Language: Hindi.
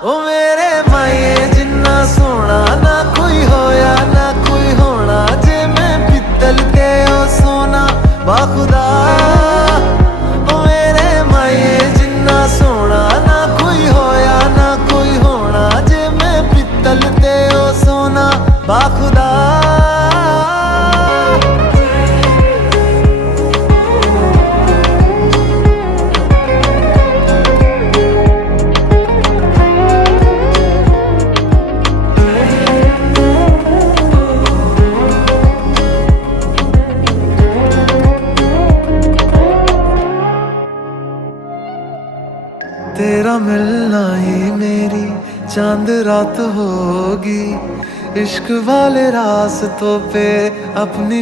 ओ मेरे माए जिन्ना सोना ना कोई होया ना कोई होना, जे मैं पित्तल ते ओ सोना बाखुदा। ओ मेरे माए जिन्ना सोना ना कोई होया ना कोई होना, जे मैं पित्तल ते ओ सोना बाखुदा। तेरा मिलना ही मेरी चांद रात होगी, इश्क वाले रास्तों पे अपनी